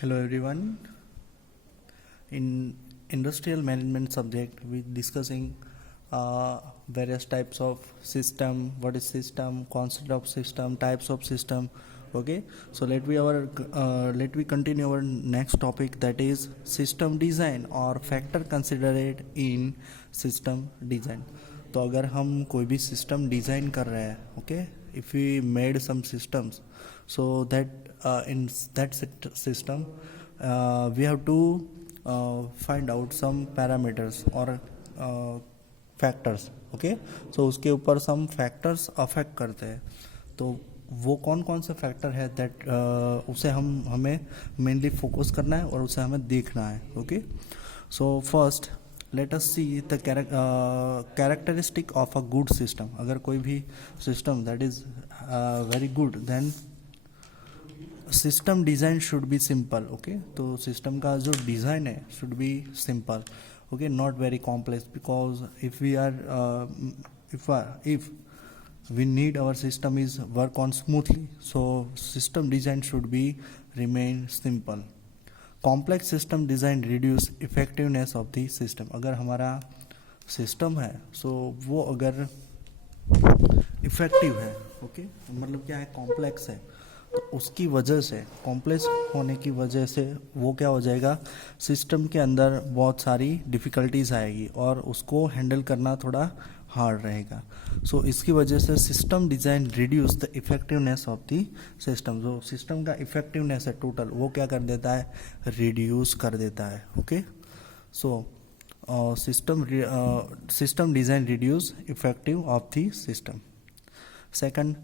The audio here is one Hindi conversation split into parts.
Hello everyone. In industrial management subject, we discussing various types of system. What is system? Concept of system. Types of system. Okay. So let we continue our next topic, that is system design or factor considered in system design. तो अगर हम कोई भी सिस्टम डिज़ाइन कर रहे हैं, okay, if we made some systems, so that in that system we have to find out some parameters or factors. Okay, so उसके ऊपर some factors अफेक्ट करते हैं. तो वो कौन कौन से फैक्टर है दैट उसे हमें मेनली फोकस करना है और उसे हमें देखना है. Okay, so first let us see the characteristic of a good system. अगर कोई भी system that is very good, then system design should be simple. Okay, तो system का जो design है should be simple. Okay, not very complex, because if we are if we need our system is work on smoothly, so system design should be remain simple. Complex system design reduce effectiveness of the system. अगर हमारा सिस्टम है सो वो अगर इफ़ेक्टिव है, ओके, मतलब क्या है, कॉम्प्लेक्स है, तो उसकी वजह से, कॉम्प्लेक्स होने की वजह से वो क्या हो जाएगा, सिस्टम के अंदर बहुत सारी डिफ़िकल्टीज आएगी और उसको हैंडल करना थोड़ा हार्ड रहेगा. सो इसकी वजह से system design reduce the effectiveness of the system. जो सिस्टम का इफेक्टिवनेस है टोटल, वो क्या कर देता है, रिड्यूस कर देता है. Okay, so system design reduce effective of the system. Second,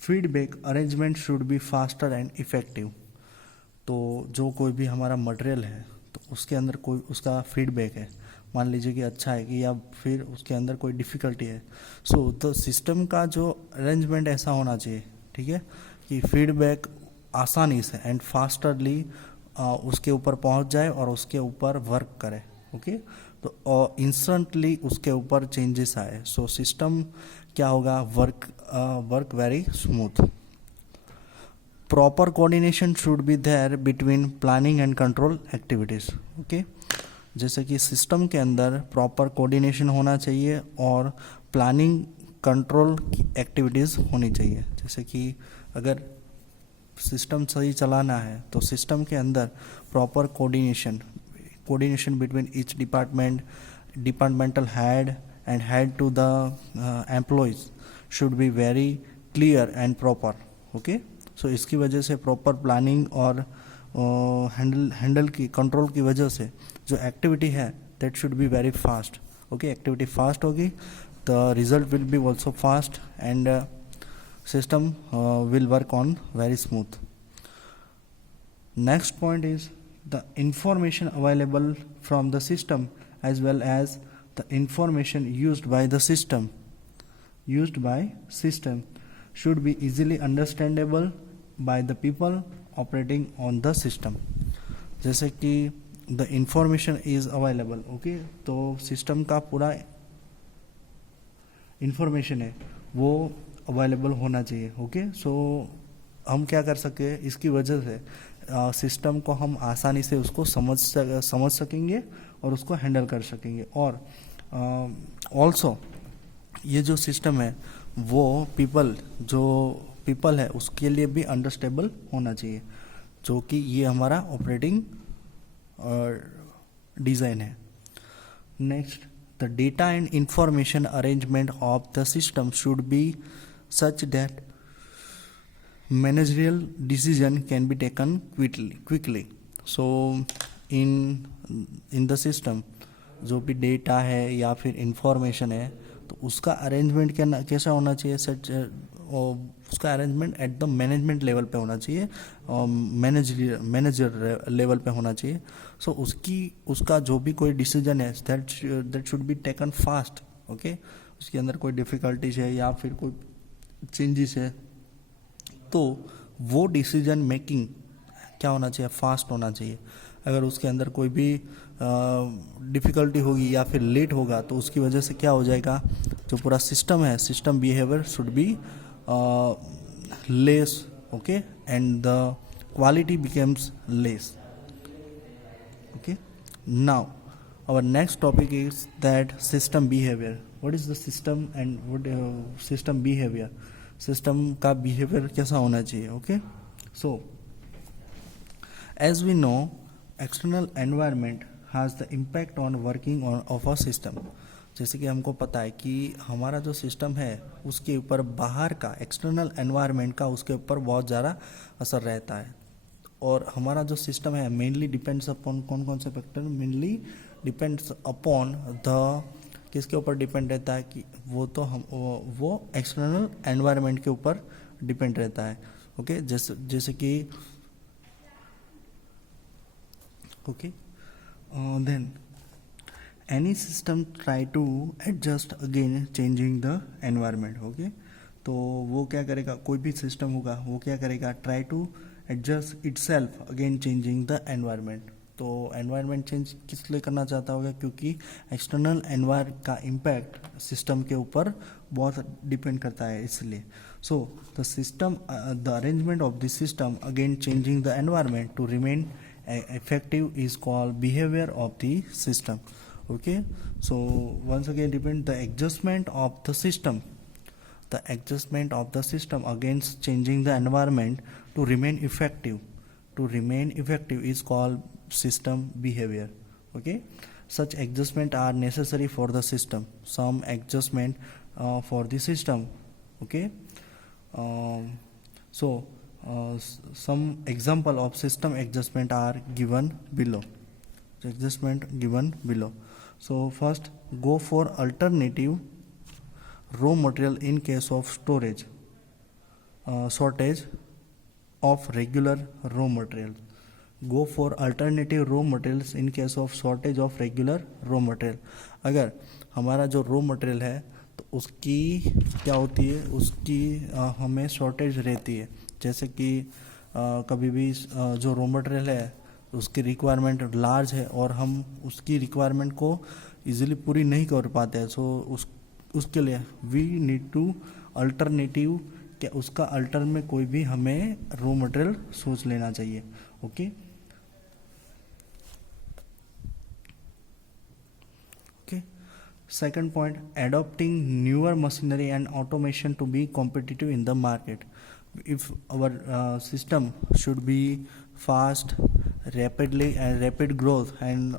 feedback arrangement should be faster and effective. तो जो कोई भी हमारा मटेरियल है तो उसके अंदर कोई उसका फीडबैक है, मान लीजिए कि अच्छा है कि, या फिर उसके अंदर कोई डिफ़िकल्टी है, सो तो सिस्टम का जो अरेंजमेंट ऐसा होना चाहिए, ठीक है, कि फीडबैक आसानी से एंड फास्टरली उसके ऊपर पहुंच जाए और उसके ऊपर वर्क करे. ओके, तो इंस्टेंटली उसके ऊपर चेंजेस आए, सो सिस्टम क्या होगा, work very smooth. Proper coordination should be there between planning and control activities. Okay, जैसे कि सिस्टम के अंदर प्रॉपर कोऑर्डिनेशन होना चाहिए और प्लानिंग कंट्रोल की एक्टिविटीज़ होनी चाहिए. जैसे कि अगर सिस्टम सही चलाना है तो सिस्टम के अंदर proper coordination between each department, departmental head and head to the employees should be very clear and proper. Okay, so इसकी वजह से प्रॉपर प्लानिंग और हैंडल की कंट्रोल की वजह से जो एक्टिविटी है that should be very fast. Okay, activity fast होगी, the result will be also fast and system will work on very smooth. Next point is the information available from the system as well as the information used by the system should be easily understandable by the people operating on the system. जैसे कि the information is available. Okay, तो सिस्टम का पूरा इंफॉर्मेशन है वो अवेलेबल होना चाहिए. ओके, सो हम क्या कर सके, इसकी वजह से सिस्टम को हम आसानी से उसको समझ सकेंगे और उसको हैंडल कर सकेंगे. और ऑल्सो ये जो सिस्टम है वो जो पीपल है उसके लिए भी अंडरस्टेबल होना चाहिए, जो कि ये हमारा ऑपरेटिंग डिज़ाइन है. Next, the data and information arrangement of the system should be such that managerial decision can be taken quickly. So in the system जो भी डेटा है या फिर इंफॉर्मेशन है तो उसका अरेंजमेंट कैसा होना चाहिए, उसका arrangement at the management level पे होना चाहिए, मैनेजर लेवल पे होना चाहिए. सो उसका जो भी कोई डिसीजन है that should be taken fast. Okay, उसके अंदर कोई डिफ़िकल्टीज है या फिर कोई चेंजेस है तो वो डिसीजन मेकिंग क्या होना चाहिए, फास्ट होना चाहिए. अगर उसके अंदर कोई भी डिफ़िकल्टी होगी या फिर लेट होगा तो उसकी वजह से क्या हो जाएगा, जो पूरा सिस्टम है, system behaviour should be less. Okay, and the quality becomes less. Now, our next topic is that system behavior. What is the system and what system behavior? System का behavior कैसा होना चाहिए? Okay. So, as we know, external environment has the impact on working on of a system. जैसे कि हमको पता है कि हमारा जो सिस्टम है उसके ऊपर बाहर का एक्सटर्नल एनवायरनमेंट का उसके ऊपर बहुत ज़्यादा असर रहता है. और हमारा जो सिस्टम है मेनली डिपेंड्स अपॉन कौन कौन से factor, mainly depends upon the, किसके ऊपर डिपेंड रहता है कि वो एक्सटर्नल एनवायरनमेंट के ऊपर डिपेंड रहता है. ओके, जैसे कि okay then any system try to adjust again changing the environment. Okay, तो वो क्या करेगा, कोई भी सिस्टम होगा वो क्या करेगा, try to adjust itself again changing the environment. तो एनवायरनमेंट चेंज किस लिए करना चाहता होगा, क्योंकि एक्सटर्नल एनवायरनमेंट का इम्पैक्ट सिस्टम के ऊपर बहुत डिपेंड करता है, इसलिए. So the system, the arrangement of the system again changing the environment to remain effective is called behavior of the system. Okay, so once again depend the adjustment of the system against changing the environment to remain effective is called system behavior. Okay, such adjustment are necessary for the system. Some adjustment for the system. Okay, so some example of system adjustment are given below. So first, go for alternative raw material in case of shortage of regular raw materials. Go for alternative raw materials in case of shortage of regular raw material. अगर हमारा जो raw material है तो उसकी क्या होती है, उसकी हमें शॉर्टेज रहती है. जैसे कि कभी भी जो रॉ मटेरियल है उसकी रिक्वायरमेंट लार्ज है और हम उसकी रिक्वायरमेंट को इजीली पूरी नहीं कर पाते हैं. सो उसके लिए वी नीड टू अल्टरनेटिव, क्या उसका अल्टर में कोई भी हमें रॉ मटेरियल सोच लेना चाहिए. Okay, second point, adopting newer machinery and automation to be competitive in the market. If our system should be fast, rapid growth and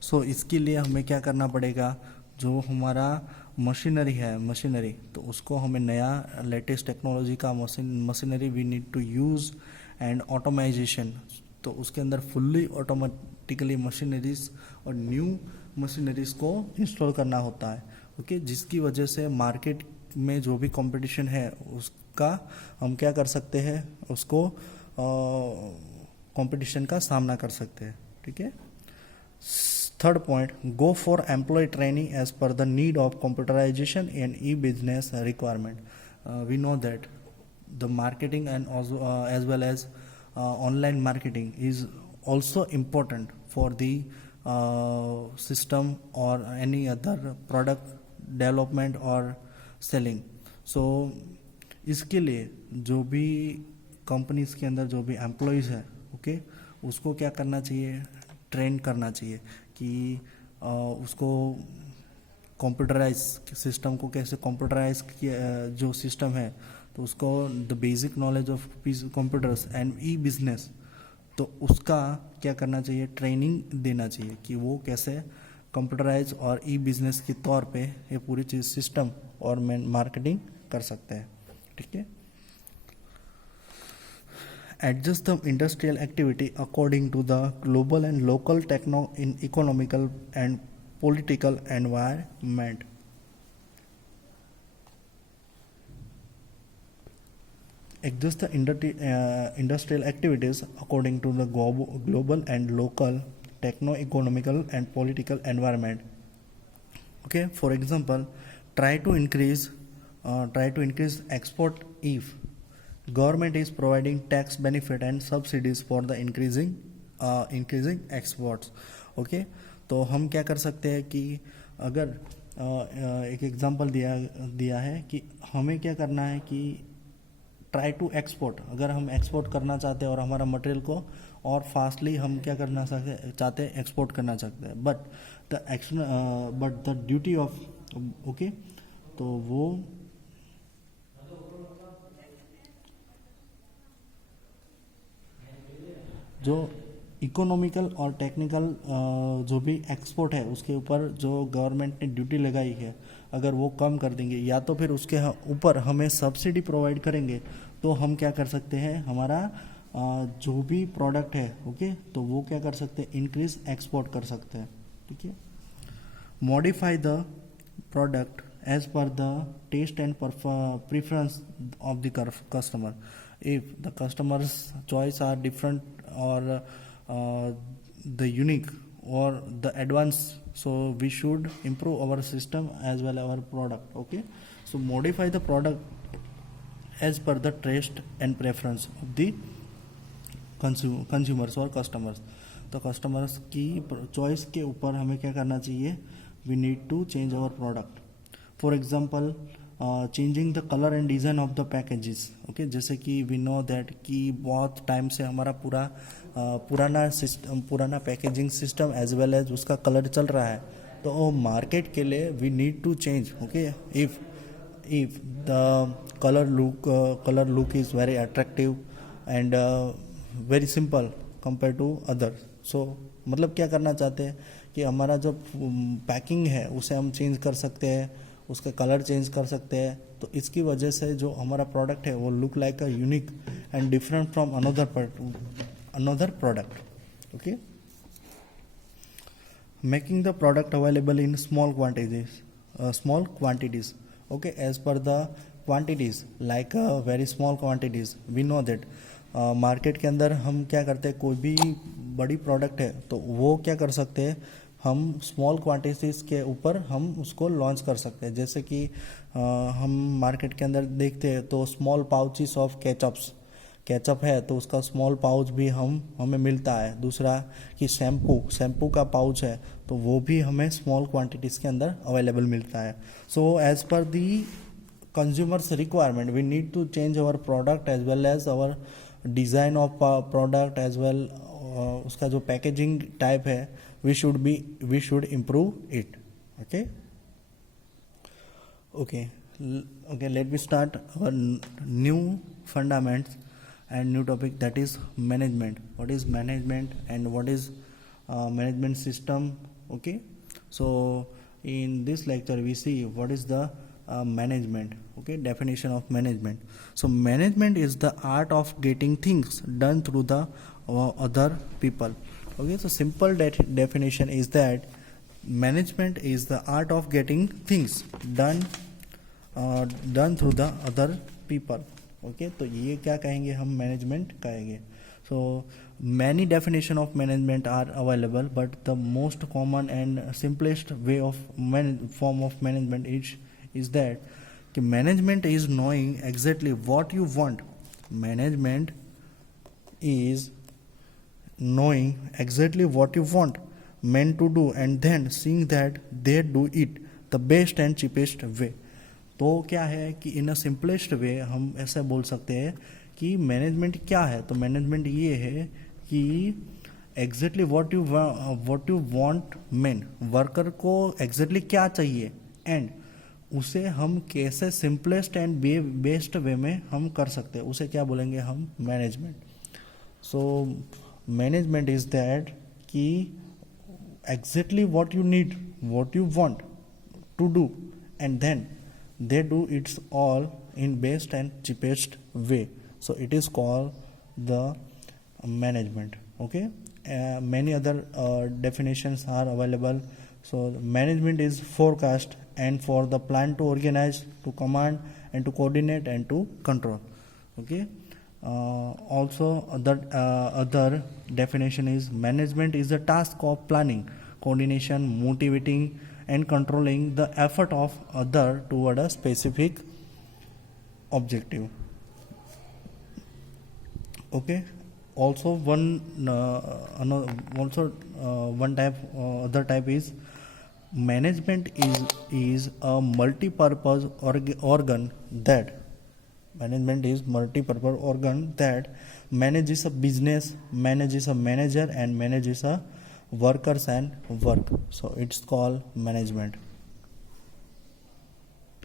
so इसके लिए हमें क्या करना पड़ेगा, जो हमारा मशीनरी तो उसको हमें नया लेटेस्ट टेक्नोलॉजी का machinery we need to use and automisation. तो उसके अंदर फुल्ली ऑटोमेटिकली मशीनरीज और न्यू मशीनरीज को इंस्टॉल करना होता है. ओके, जिसकी वजह से मार्केट में जो भी कंपटीशन है उसका हम क्या कर सकते हैं, उसको कंपटीशन का सामना कर सकते हैं. ठीक है. Third point, go for employ training as per the need of computerisation and E business requirement. We know that the marketing and as well as online marketing is also important for the system or any other product development or selling. So इसके लिए जो भी कंपनीज के अंदर जो भी एम्प्लॉयज़ है, ओके, उसको क्या करना चाहिए, ट्रेन करना चाहिए कि उसको कंप्यूटराइज सिस्टम को कैसे कंप्यूटराइज किया, जो सिस्टम है तो उसको the basic knowledge of computers and E business, तो उसका क्या करना चाहिए, ट्रेनिंग देना चाहिए कि वो कैसे कंप्यूटराइज और ई बिजनेस के तौर पे ये पूरी चीज़ सिस्टम और मार्केटिंग कर सकते हैं. ठीक है. Adjust the industrial activity according to the global and local techno in economical and political environment. Adjust the industrial activities according to the global and local techno-economical and political environment. Okay, for example, try to increase export if government is providing tax benefit and subsidies for the increasing exports. Okay, तो हम क्या कर सकते हैं कि अगर एक एग्जांपल दिया है कि हमें क्या करना है कि ट्राई टू एक्सपोर्ट, अगर हम एक्सपोर्ट करना चाहते हैं और हमारा मटेरियल को और फास्टली हम क्या करना चाहते हैं, एक्सपोर्ट करना चाहते हैं, but the action but the duty of, okay, तो वो जो इकोनॉमिकल और टेक्निकल जो भी एक्सपोर्ट है उसके ऊपर जो गवर्नमेंट ने ड्यूटी लगाई है, अगर वो कम कर देंगे या तो फिर उसके ऊपर हमें सब्सिडी प्रोवाइड करेंगे, तो हम क्या कर सकते हैं, हमारा जो भी प्रोडक्ट है, ओके, तो वो क्या कर सकते हैं, इंक्रीज एक्सपोर्ट कर सकते हैं, ठीक है। Modify the product as per the test and preference of the customer, if the customer's choice are different or the unique or the advanced, so we should improve our system as well our product, okay. So modify the product as per the taste and preference of the consumers or customers, तो कस्टमर्स की चॉइस के ऊपर हमें क्या करना चाहिए, we need to change our product. For example changing the colour and design of the packages, okay, जैसे कि वी नो दैट कि बहुत टाइम से हमारा पुराना सिस्टम, पुराना packaging system as well as उसका कलर चल रहा है, तो मार्केट के लिए we need to change, okay. If the colour look is very attractive and very simple compare to other, so मतलब क्या करना चाहते हैं कि हमारा जो पैकिंग है उसे हम चेंज कर सकते हैं, उसका कलर चेंज कर सकते हैं, तो इसकी वजह से जो हमारा प्रोडक्ट है वो look like a unique and different from another product, okay. Making the product available in small quantities, okay, as per the quantities, like very small quantities, we know that market के अंदर हम क्या करते हैं, कोई भी बड़ी प्रोडक्ट है तो वो क्या कर सकते हैं, हम स्मॉल क्वांटिटीज़ के ऊपर हम उसको लॉन्च कर सकते हैं। जैसे कि हम मार्केट के अंदर देखते हैं तो स्मॉल पाउचेस ऑफ केचप है तो उसका स्मॉल पाउच भी हमें मिलता है। दूसरा कि शैम्पू का पाउच है तो वो भी हमें स्मॉल क्वांटिटीज़ के अंदर अवेलेबल मिलता है। So as per the consumers requirement we need to change our product as well as our design of product as well, उसका जो पैकेजिंग टाइप है we should improve it, okay. Let me start our new fundaments and new topic, that is management. What is management and what is management system, okay. So in this lecture we see what is the management, okay, definition of management. So management is the art of getting things done through the other people, okay. So simple definition is that management is the art of getting things done through the other people, okay. तो ये क्या कहेंगे, हम management कहेंगे. So many definition of management are available, but the most common and simplest way of form of management is that कि management is knowing exactly what you want. Management is knowing exactly what you want men to do and then seeing that they do it the best and cheapest way. तो क्या है कि इन अ सिंपलेस्ट वे हम ऐसा बोल सकते हैं कि मैनेजमेंट क्या है. तो मैनेजमेंट ये है कि exactly what you want man, worker को एग्जैक्टली क्या चाहिए एंड उसे हम कैसे सिंपलेस्ट एंड बेस्ट वे में हम कर सकते हैं, उसे क्या बोलेंगे हम, management. So management is that कि exactly what you need, what you want to do and then they do it's all in best and cheapest way. So it is called the management, okay. Many other definitions are available. So management is forecast and for the plan to organize, to command and to coordinate and to control, okay. Also other definition is management is the task of planning, coordination, motivating and controlling the effort of other toward a specific objective, okay. Also other type is management is a multi-purpose organ Management is multi-purpose organ that manages a business, manages a manager, and manages a workers and work. So it's called management.